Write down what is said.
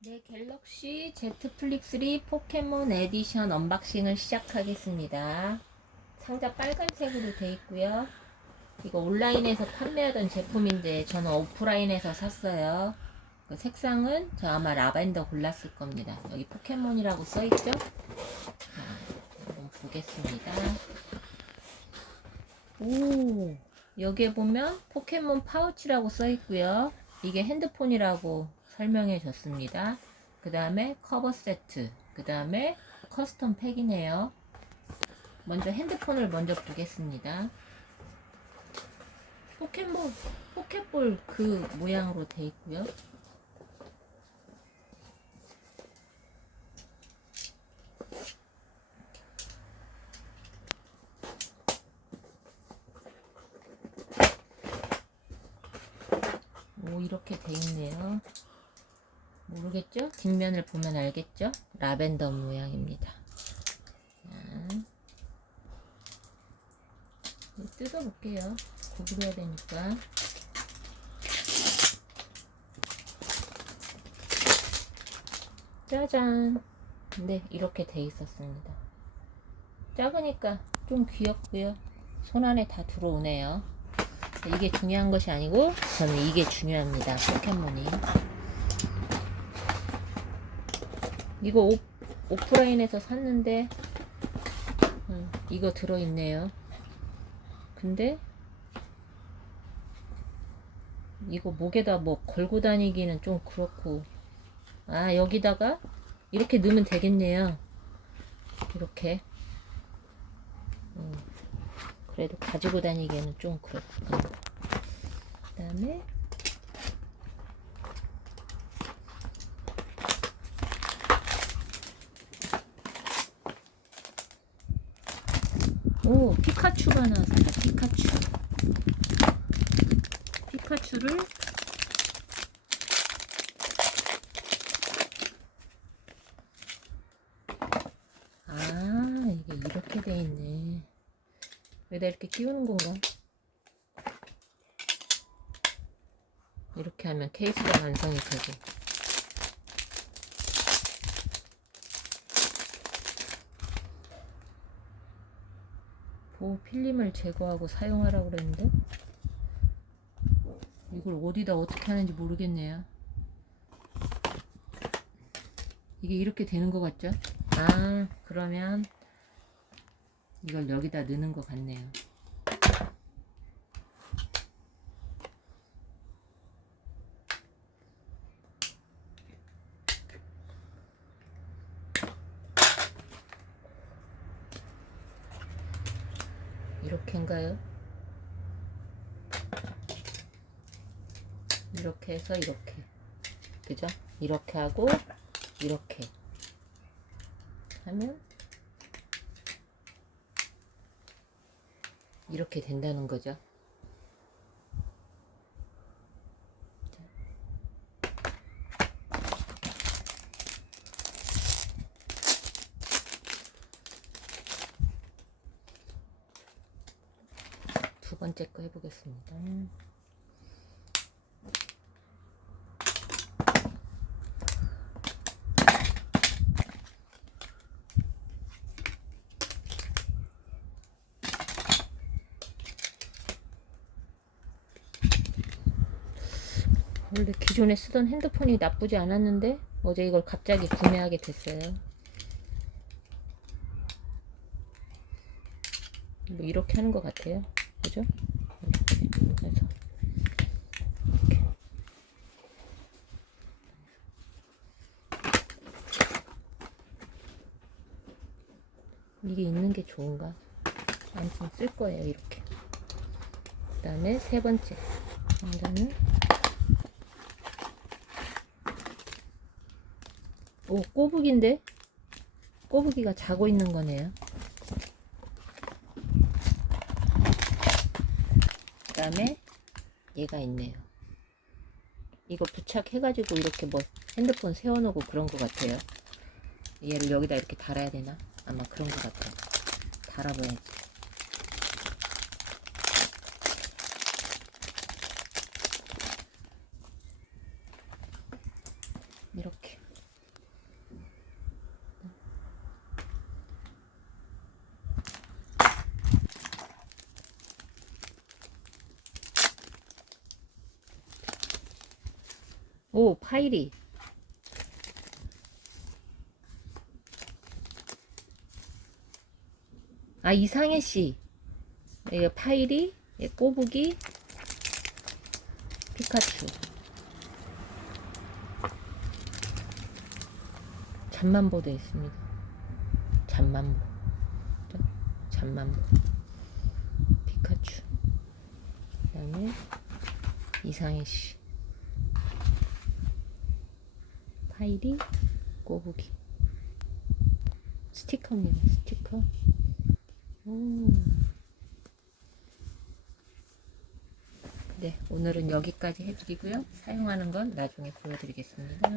네, 갤럭시 Z 플립 3 포켓몬 에디션 언박싱을 시작하겠습니다. 상자 빨간색으로 돼 있고요. 이거 온라인에서 판매하던 제품인데 저는 오프라인에서 샀어요. 그 색상은 저 아마 라벤더 골랐을 겁니다. 여기 포켓몬이라고 써 있죠? 자, 한번 보겠습니다. 오, 여기에 보면 포켓몬 파우치라고 써 있고요. 이게 핸드폰이라고 설명해 줬습니다. 그 다음에 커버 세트, 그 다음에 커스텀 팩이네요. 먼저 핸드폰을 먼저 보겠습니다. 포켓몬, 포켓볼 그 모양으로 돼 있고요. 오, 이렇게 돼 있네요. 모르겠죠? 뒷면을 보면 알겠죠? 라벤더 모양입니다. 자, 뜯어볼게요. 구부려야 되니까. 짜잔. 네, 이렇게 돼 있었습니다. 작으니까 좀 귀엽고요. 손 안에 다 들어오네요. 이게 중요한 것이 아니고 저는 이게 중요합니다. 포켓몬이. 이거 오, 오프라인에서 샀는데 음, 이거 들어있네요. 근데 이거 목에다 뭐 걸고 다니기는 좀 그렇고 아 여기다가 이렇게 넣으면 되겠네요. 이렇게 음, 그래도 가지고 다니기에는 좀 그렇고 그 다음에 오 피카츄가 나왔습니다 피카츄. 피카츄를 아 이게 이렇게 돼 있네. 왜다 이렇게 끼우는 건가? 이렇게 하면 케이스가 완성이 되고 보호 필름을 제거하고 사용하라고 그랬는데? 이걸 어디다 어떻게 하는지 모르겠네요. 이게 이렇게 되는 것 같죠? 아 그러면 이걸 여기다 넣는 것 같네요 이렇게인가요? 이렇게 해서 이렇게 그죠? 이렇게 하고 이렇게 하면 이렇게 된다는 거죠. 두 번째 거 해보겠습니다. 원래 기존에 쓰던 핸드폰이 나쁘지 않았는데 어제 이걸 갑자기 구매하게 됐어요. 뭐 이렇게 하는 것 같아요. 그죠? 이렇게 해서. 이게 있는 게 좋은가? 아무튼 쓸 거예요 이렇게. 그 다음에 세 번째 상자는 오 꼬부기인데 꼬부기가 자고 있는 거네요. 다음에 얘가 있네요. 이거 부착해가지고 이렇게 뭐 핸드폰 세워놓고 그런 것 같아요. 얘를 여기다 이렇게 달아야 되나? 아마 그런 것 같아요. 달아봐야지. 이렇게. 오, 파이리. 아, 이상해 씨. 이거 파이리, 예, 꼬부기, 피카츄. 잠만보 돼 있습니다. 잠만보. 자, 잠만보. 피카츄. 그 다음에 이상해 씨. 파이리, 꼬부기. 스티커입니다. 스티커. 음. 네, 오늘은 여기까지 해드리고요. 사용하는 건 나중에 보여드리겠습니다.